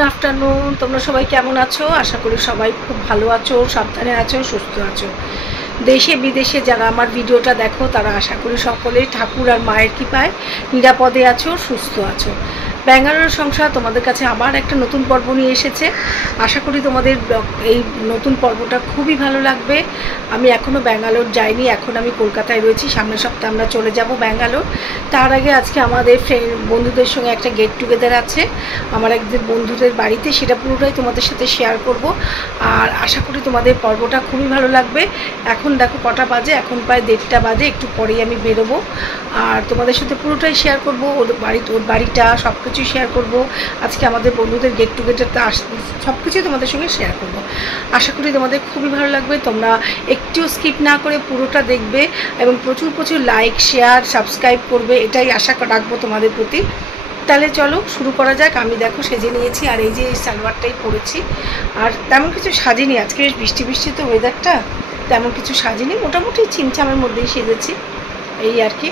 Good afternoon তোমরা সবাই কেমন আছো আশা করি সবাই খুব ভালো আছো সাবধানে আছো সুস্থ আছো দেশে বিদেশে যারা আমার ভিডিওটা দেখো তারা আশা করি সকলেই ঠাকুর আর মায়ের কৃপায় নিরাপদে আছো সুস্থ আছো ব্যাঙ্গালোর সংসার তোমাদের কাছে আবার একটা নতুন পর্ব নিয়ে এসেছে আশা করি তোমাদের এই নতুন পর্বটা খুবই ভালো লাগবে আমি এখনো ব্যাঙ্গালোর যাইনি এখন আমি কলকাতায় রয়েছি সামনের সপ্তাহে আমরা চলে যাব ব্যাঙ্গালোর তার আগে আজকে আমাদের বন্ধুদের সঙ্গে একটা গেট টুগেদার আছে আমার একজন বন্ধুদের বাড়িতে সেটা পুরোটাই তোমাদের সাথে শেয়ার করব আর আশা করি তোমাদের পর্বটা খুবই ভালো লাগবে এখন দেখো কটা বাজে এখন প্রায় 1:30টা বাজে একটু পরেই আমি বেরোবো আর তোমাদের সাথে পুরোটাই শেয়ার করব ওর বাড়িটা সব কিছু শেয়ার করব আজকে আমাদের বন্ধুদের গেট টুগেদারটা সব কিছুই তোমাদের সঙ্গে শেয়ার করব আশা করি তোমাদের খুবই ভালো লাগবে তোমরা একটু স্কিপ না করে পুরোটা দেখবে এবং প্রচুর প্রচুর লাইক শেয়ার সাবস্ক্রাইব করবে এটাই আশা রাখবো তোমাদের প্রতি তাহলে চলো শুরু করা যাক আমি দেখো সেজে নিয়েছি আর এই যে এই সালোয়ারটাই পরেছি আর তেমন কিছু সাজিনি আজকে বেশ বৃষ্টি বৃষ্টি তো ওয়েদারটা তেমন কিছু সাজিনি মোটামুটি ছিমছামের মধ্যেই সেজেছি এই আর কি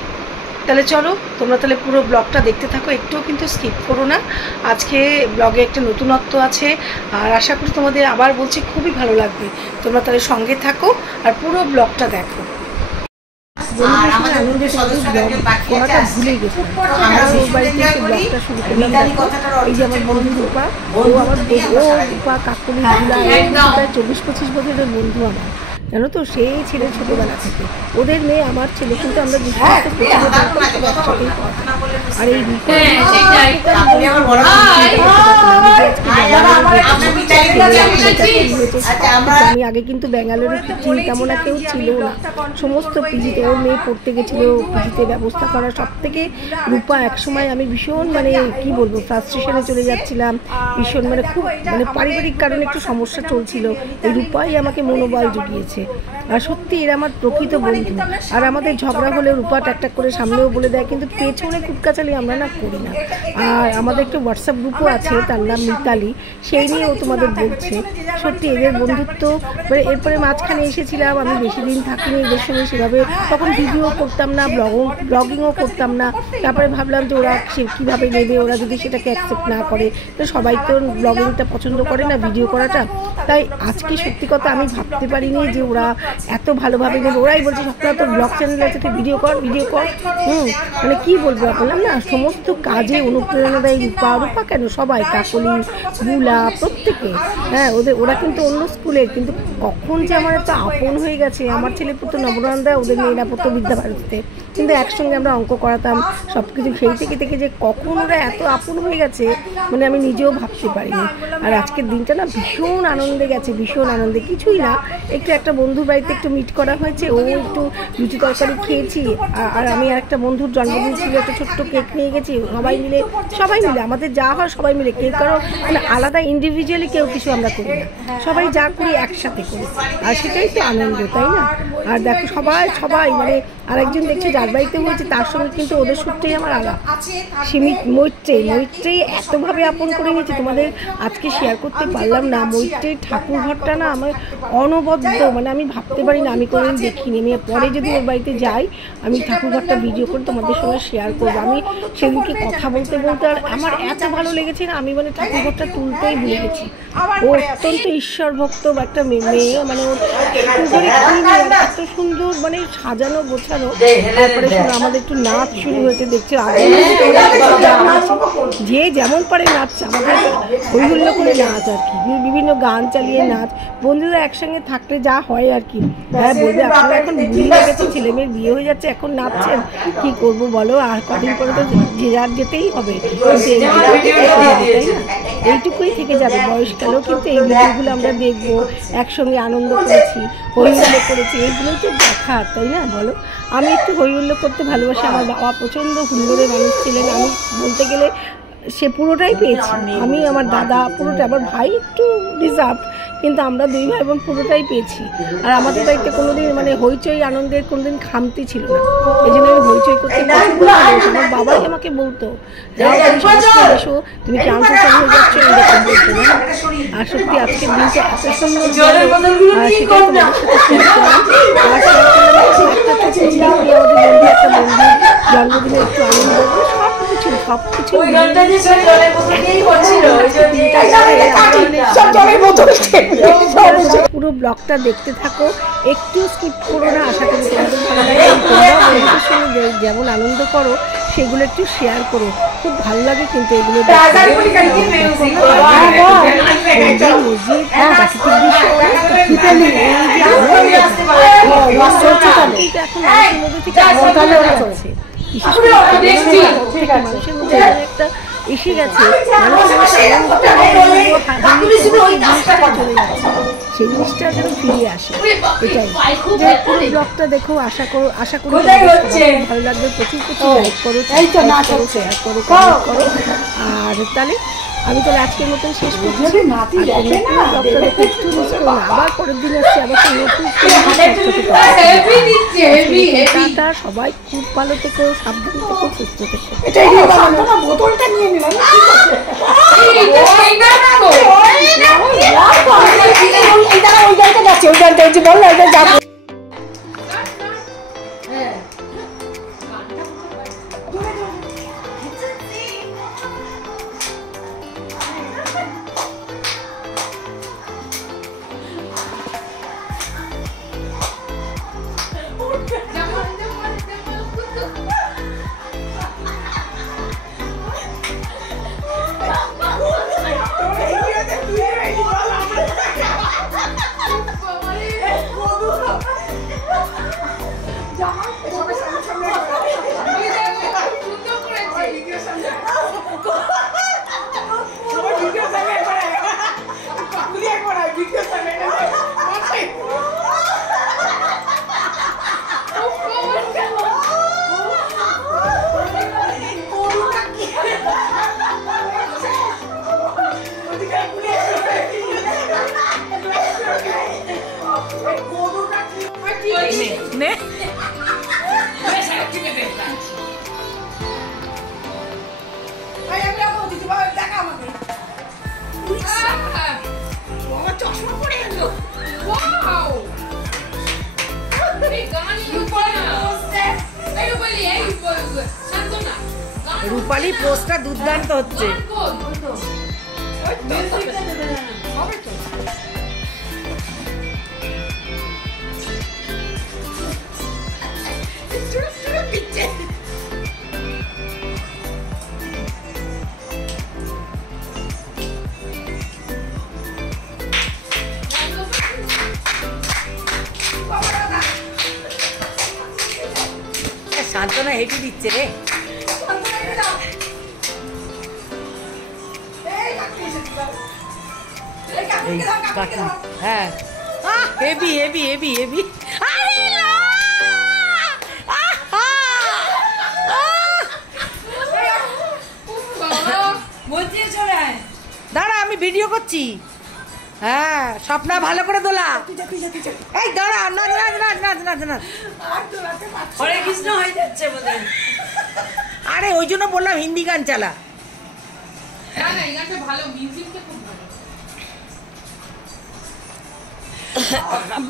তাহলে চলো তোমরা তাহলে পুরো ব্লগটা দেখতে থাকো একটুও কিন্তু স্কিপ করো না আজকে ব্লগে একটা নতুনত্ব আছে আর আশা করি তোমাদের আবার বলছি খুবই ভালো লাগবে তোমরা তাহলে সঙ্গে থাকো আর পুরো ব্লগটা দেখো আনন্দের ব্লগটা ভুলে গেছি বাড়িতে ব্লগটা শুরু করলাম এই যে আমার বন্ধু রূপা ও আমার রূপা কাকুলি প্রায় 24-25 বছরের বন্ধু আমার জানো তো সেই ছেলে ছোটোবেলা থেকে ওদের মেয়ে আমার ছেলে কিন্তু আমরা আর এই আমি আগে কিন্তু ব্যাঙ্গালোরে চিনি তেমন কেউ ছিল না সমস্ত পিজিতে ওর মেয়ে পড়তে গেছিলো পিজিতে ব্যবস্থা করা সব থেকে রূপা একসময় আমি ভীষণ মানে কি বলবো ফ্রাস্ট্রেশনে চলে যাচ্ছিলাম ভীষণ মানে খুব মানে পারিবারিক কারণে একটু সমস্যা চলছিল এই রূপাই আমাকে মনোবল জুগিয়েছে আর সত্যি এরা আমার প্রকৃত বন্ধু আর আমাদের ঝগড়া হলে রূপা ট্যাকট্যাক করে সামনেও বলে দেয় কিন্তু পেছনে কুটকাচালি আমরা না করি না আর আমাদের একটা হোয়াটসঅ্যাপ গ্রুপও আছে তার নাম মিতালি সেই নিয়েও তোমাদের বলছে সত্যি এদের বন্ধুত্ব মানে এরপরে মাঝখানে এসেছিলাম আমি বেশি দিন থাকিনি এদের সঙ্গে সেভাবে তখন ভিডিও করতাম না ব্লগিংও করতাম না তারপরে ভাবলাম যে ওরা সে কীভাবে নেবে ওরা যদি সেটাকে অ্যাকসেপ্ট না করে তো সবাই তো ব্লগিংটা পছন্দ করে না ভিডিও করাটা তাই আজকে সত্যি কথা আমি ভাবতে পারিনি যে ওরা এত ভালোভাবে নেবে ওরাই বলছে সবটা তোর ব্লগ চ্যানেল আছে তুই ভিডিও কর মানে কি বলবো বললাম না সমস্ত কাজে অনুপ্রেরণা দেয় রূপা কেন সবাই কাকলি বুলা প্রত্যেকে হ্যাঁ ওরা কিন্তু অন্য স্কুলের কিন্তু কখন যে আমার এত আপন হয়ে গেছে আমার ছেলে পুত্র নবনন্দা ওদের মেয়েরা পড়তো বিদ্যাভারতীতে কিন্তু একসঙ্গে আমরা অঙ্ক করাতাম সব কিছু সেই থেকে যে কখন ওরা এত আপন হয়ে গেছে মানে আমি নিজেও ভাবতে পারিনি আর আজকের দিনটা না ভীষণ আনন্দে গেছে ভীষণ আনন্দে কিছুই না একটু একটা বন্ধুর বাড়িতে একটু মিট করা হয়েছে ও একটু লুচি তরকারি খেয়েছি আর আমি একটা বন্ধুর জন্মদিন ছিল একটা ছোট্ট কেক নিয়ে গেছি সবাই মিলে আমাদের যা হয় সবাই মিলে কেক করো মানে আলাদা ইন্ডিভিজুয়ালি কেউ কিছু আমরা করি না সবাই যা করি একসাথে করি আর সেটাই তো আনন্দ তাই না আর দেখো সবাই মানে আরেকজন দেখছি যার বাড়িতে হয়েছে তার সঙ্গে কিন্তু ওদের সূত্রেই আমার আলাপ মৈত্রেয়ী এতভাবে আপন করে নিয়েছে তোমাদের আজকে শেয়ার করতে পারলাম না মৈত্রেয়ী ঠাকুর ঘরটা না আমার অনবদ্য মানে আমি ভাবতে পারি না আমি কোনোদিন দেখিনি আমি পরে যদি ওর বাড়িতে যাই আমি ঠাকুর ঘরটা ভিডিও করে তোমাদের সঙ্গে শেয়ার করবো আমি সেদিনকে কথা বলতে আর আমার এত ভালো লেগেছে না আমি মানে ঠাকুর ঘরটা তুলতেই ভুলে গেছি ও অত্যন্ত ঈশ্বর ভক্ত একটা মেয়ে মানে ওর এত সুন্দর মানে সাজানো গোছানো তারপরে আমাদের একটু নাচ শুরু হয়েছে দেখছি যে যেমন পারে নাচছে আমাদের হৈহুল্লো করে নাচ আর কি বিভিন্ন গান চালিয়ে নাচ বন্ধুরা একসঙ্গে থাকলে যা হয় আর কি হ্যাঁ বলবে আপনারা এখন বুড়ি হয়ে গেছে ছেলে মেয়ের বিয়ে হয়ে যাচ্ছে এখন নাচছেন কি করবো বলো আর কদিন পরে তো যে যার যেতেই হবে এইটুকুই থেকে যাবে বয়সকালেও কিন্তু এই ভিডিওগুলো আমরা দেখবো একসঙ্গে আনন্দ করেছি হৈহুল্লো করেছি এইগুলোই তো দেখার তাই না বলো আমি একটু হৈহুল্লো করতে ভালোবাসি আমার বাবা প্রচণ্ড হুল্লোড়ের মানুষ ছিলেন আমি বলতে গেলে সে পুরোটাই পেয়েছি আমি আমার দাদা পুরোটা আমার ভাই একটু রিজার্ভ কিন্তু আমরা দুই ভাই বোন পুরোটাই পেয়েছি আর আমাদের বাড়িতে কোনোদিন মানে হইচই আনন্দের কোনোদিন খামতি ছিল না এই জন্য আমি হইচই করতে আমার বাবাই আমাকে বলতো এসো তুমি কি আনসার হয়ে যাচ্ছ এরকম বলতো না আর সত্যি আজকের দিনটা এত সুন্দর আর সেটা তোমাদের সাথে শেয়ার করলাম আর একটা ছোট একটা বন্ধু জন্মদিনে একটু আনন্দ সব কিছু সবকিছু পুরো ব্লগটা দেখতে থাকো, একটু স্কিপ করো না। আশা করি তোমাদের ভালো লাগে। তোমরা বন্ধুদের সঙ্গে যেমন আনন্দ করো সেগুলো একটু শেয়ার করো, খুব ভালো লাগে কিন্তু এগুলো চলছে। বিশেষ করে মানুষের মধ্যে একটা এসে গেছে, চলে যাচ্ছে, সেই জিনিসটা যেন ফিরে আসে। এটাই পুরো ব্লগটা দেখো, আশা করি ভালো লাগবে। প্রচুর লাইক করো, শেয়ার করো, কমেন্ট করো। আর তাহলে আমি তাহলে আজকের মতন শেষ করছি। আবার পরের দিন আসছি, আবার সবাই খুব ভালো থেকো, সাবধান থেকো, সুস্থ থেকো। বোতলটা নিয়ে নিলাম, রূপালী পোস্টটা দুর্দান্ত হচ্ছে। শান্তনা হেঁটে দিচ্ছে রে। হ্যাঁ হেভি হেভি হেভি হেভি। দাঁড়া আমি ভিডিও করছি। হ্যাঁ স্বপ্না ভালো করে দোলা। এই দাঁড়া, নাচ নাচ নাচ নাচ নাচ নাচ। হরে কৃষ্ণ হয়ে যাচ্ছে বোধহয়। আরে ওই জন্য বললাম হিন্দি গান চালা।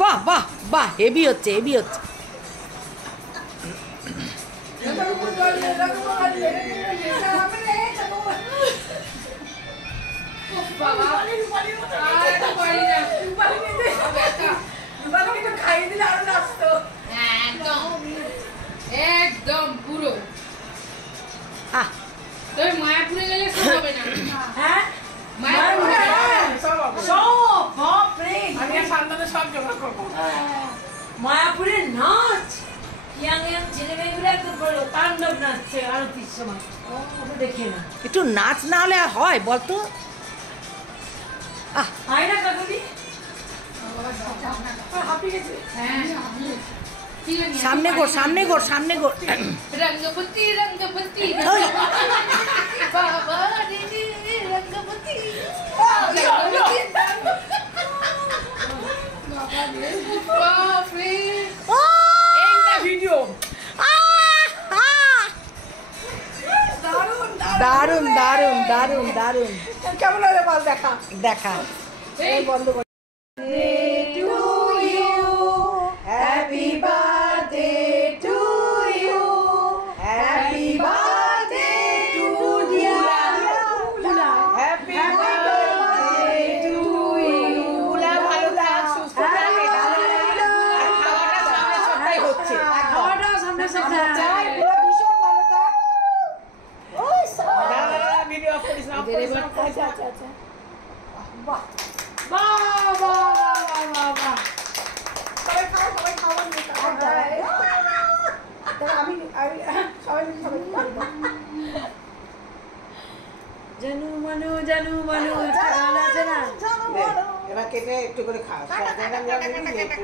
বাহ বাহ বাহ, হেভি হচ্ছে হেভি হচ্ছে। একদম পুরো মায়াপুরে গেলে সব হবে না। হ্যাঁ মায়াপুরের নাচ ইয়াং ইয়াং ছেলে মেয়েগুলো একদম বলো তাণ্ডব নাচছে আরতির সময়, দেখে না একটু নাচ না হলে হয় বলতো? হয় না কাকুলি? সামনে গোর সামনে গোর সামনে গোর। রঙ্গপতি রঙ্গপতি বাবা দিদি রঙ্গপতি দারুন দারুন দারুন দারুন। কেমন হলো বল? দেখা দেখা বন্ধ কর। Happy birthday to you, happy birthday to যাই পুরো ভীষণ ভালো থাক। ওই ভিডিও অফ করিস না, অফ করিস না, অফ করিস না। বাহ বাহ বাহ বাহ বাহ বাহ। সবাই খাওয়া নিয়ে আমি সবাই জানু মানু জানু মানু একটা গান আছে না, এবার কেটে একটু করে খা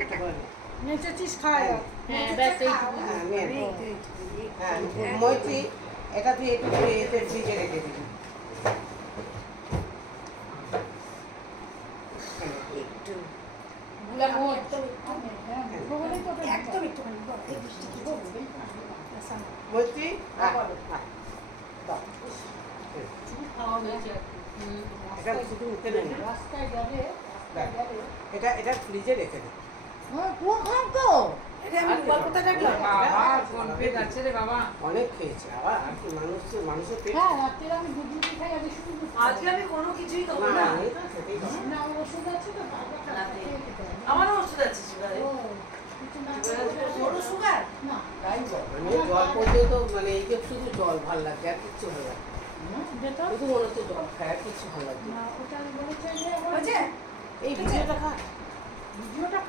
একটু করে নে। নেচেছিস খাওয়া হ্যাঁ ব্যাস এইটুকু। হ্যাঁ, নে। হ্যাঁ, মৈত্রী, এটা তুই একটু করে এতে ফ্রিজে রেখে দিবি। একটু গুলা মোট। একদম একটুখানি এই বৃষ্টি কি বলবে মৈত্রী, আয়, আয়। দাও। খাওয়া হয়েছে আর কি। এটা শুধু মুখে নে না। রাস্তায় গেলে দেখ, এটা ফ্রিজে রেখে দে। এটা আমি গল্পটা দেখলাম বাবা কোন পেট আছে রে বাবা। অনেক খেয়েছে আবার আর কি মানুষের পেট। হ্যাঁ রাত্রে আমি দুধ রুটি খাই আগে শুধু দুধ খাই। আজকে আমি কোনো কিছুই খাবো না, না। আমি তো খেতেই পারবো না। না আমার ওষুধ আছে তো বারবার রাতে। খেয়ে খেতে হবে। আমারও ওষুধ আছে সুগারে। ও, কিছু না খেলে বড় সুগার না তাই জল, মানে জল পর্যন্ত মানে এই যে শুধু জল ভাল লাগছে আর কিচ্ছু ভালো লাগছে না। যেটা শুধু মনে হচ্ছে জল খায় আর কিচ্ছু ভালো লাগছে না। না ওটা আমি বলেছি যে আমার এই ভিডিওটা খা। ভিডিওটা